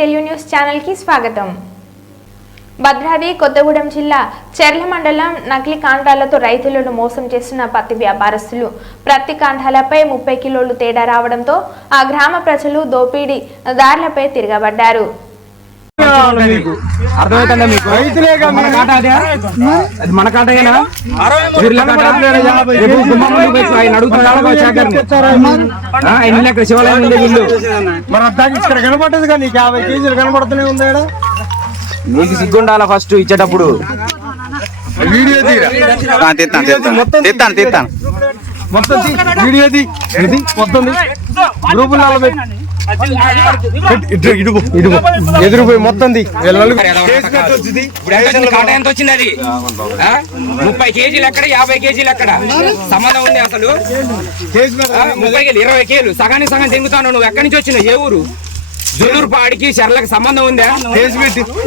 Telugu news ఛానల్కి స్వాగతం. భద్రాద్రి కొత్తగూడెం జిల్లా చెర్ల మండలం నకిలీ కాండాలతో రైతులను మోసం చేస్తున్న పత్తి వ్యాపారస్తులు ప్రతి కాండాలపై ముప్పై కిలోలు తేడా రావడంతో ఆ గ్రామ ప్రజలు దోపిడీ దారులపై తిరగబడ్డారు. అర్థమవుతుందా మీకు? అదే? అది మన కాటేనా కాట రేపు ఆయన అడుగుతున్నాడు అక్కడ శివాలయం ఉండే ఇల్లు మరి అద్దాకి ఇక్కడ కనపడదు కానీ నీకు యాభై కేజీలు కనపడుతూనే ఉంది. నీకు సిగ్గుండాలా ఫస్ట్ ఇచ్చేటప్పుడు? వీడియో తీస్తాను తీస్తాను తీస్తాను. మొత్తం తీ. వీడియో తీ. ఇది మొత్తం పెట్టి ఇడుగు ఇడుగు. ఎదురుపోయి మొత్తం ఎంత వచ్చింది? కాట ఎంత వచ్చింది అది? ఆ? ముప్పై కేజీలు ఎక్కడ? యాభై కేజీలు ఎక్కడ? సంబంధం ఉంది అసలు. ముప్పై కేలు ఇరవై కేలు సగానికి సగం తింగుతాను నువ్వు. ఎక్కడి నుంచి వచ్చినావు? ఏ ఊరు? జొల్లూరు పాడికి చర్లకు సంబంధం ఉందా?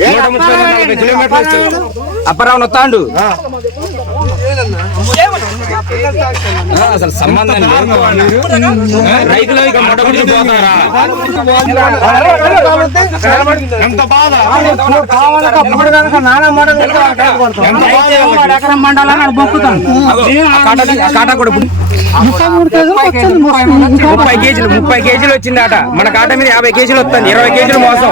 నూట ముప్పై నలభై కిలోమీటర్లు. అప్పరావు నొత్తాండు. అసలు సంబంధం లేదు. ఆ, రైతులు ఇక మొట్టమొదటి పోతారా? ఎంత బాధ. ఎంత బాధ అగో, ఆ కాట- ఆ కాట కూడా ఇప్పుడు ముప్పై కేజీలు ముప్పై కేజీలు వచ్చిందట. మన కాట మీద యాభై కేజీలు వస్తుంది. ఇరవై కేజీలు మోసం.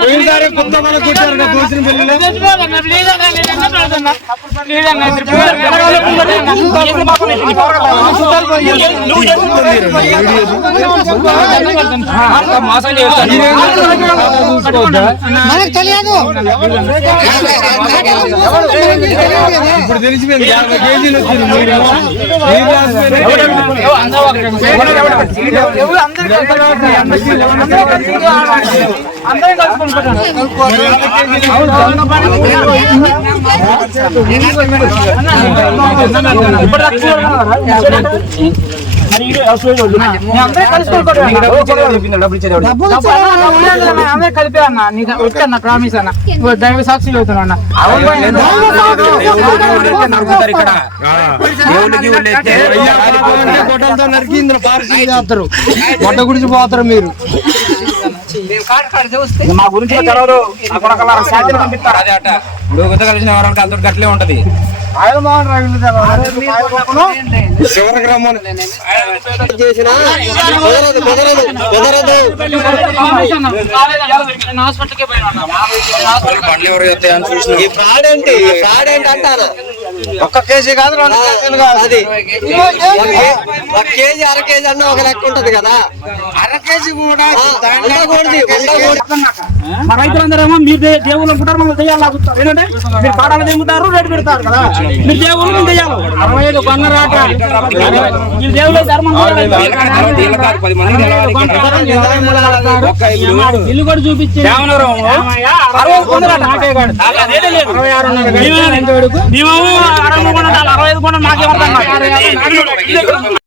పోయినసారి కొత్త మన కొట్టారు దోసిన పిల్లలు మోసం చేస్తాను ఇప్పుడు తెలిసిపోయింది యాభై కేజీలు వచ్చింది. మీరు మీరు రాసిపోయింది. ఎవడు? కలిపి అన్న నీకు ప్రామిస్ దైవ సాక్షి అవుతున్నా గొడ్డలతో నరికి ఇందులో చేస్తారు గొడ్డ పోతారు మీరు మా గురించి అదే కలిసిన వారానికి అంతటి గట్లే ఉంటది చివరి గ్రామం హాస్పిటల్కి పోయినా బండ్లు ఎవరు ఎత్తాయని చూసిన ఈ ఫ్రాడ్ ఏంటి ఫ్రాడ్ ఏంటి అంటాను ఒక్క కేజీ కాదు రెండు కేజీలు కాదు. అది. ఒక కేజీ అర కేజీ అన్న ఒక లెక్క ఉంటది కదా. అర కేజీ కూడా మా రైతులందరేమో మీరు దే- దేవుళ్ళు అనుకుంటారు మమ్మల్ని దెయ్యాలు లాగుతారు ఏంటంటే మీరు పాడాలు దిగుతారు రేటు పెడతారు కదా. మీరు దేవుళ్ళు మేము దెయ్యాలు. అరవై ఐదు కొన్నరాట మీరు దేవుళ్ళు ధర్మం ఇల్లు కూడా చూపించి. అరవై ఐదు కొన్నరాట అదేదే లేదు. మేమేమో అరవై ఐదు కొన్నాడు, అరవై ఐదు కొన్నాడు, మాకేం అర్థం కాదు.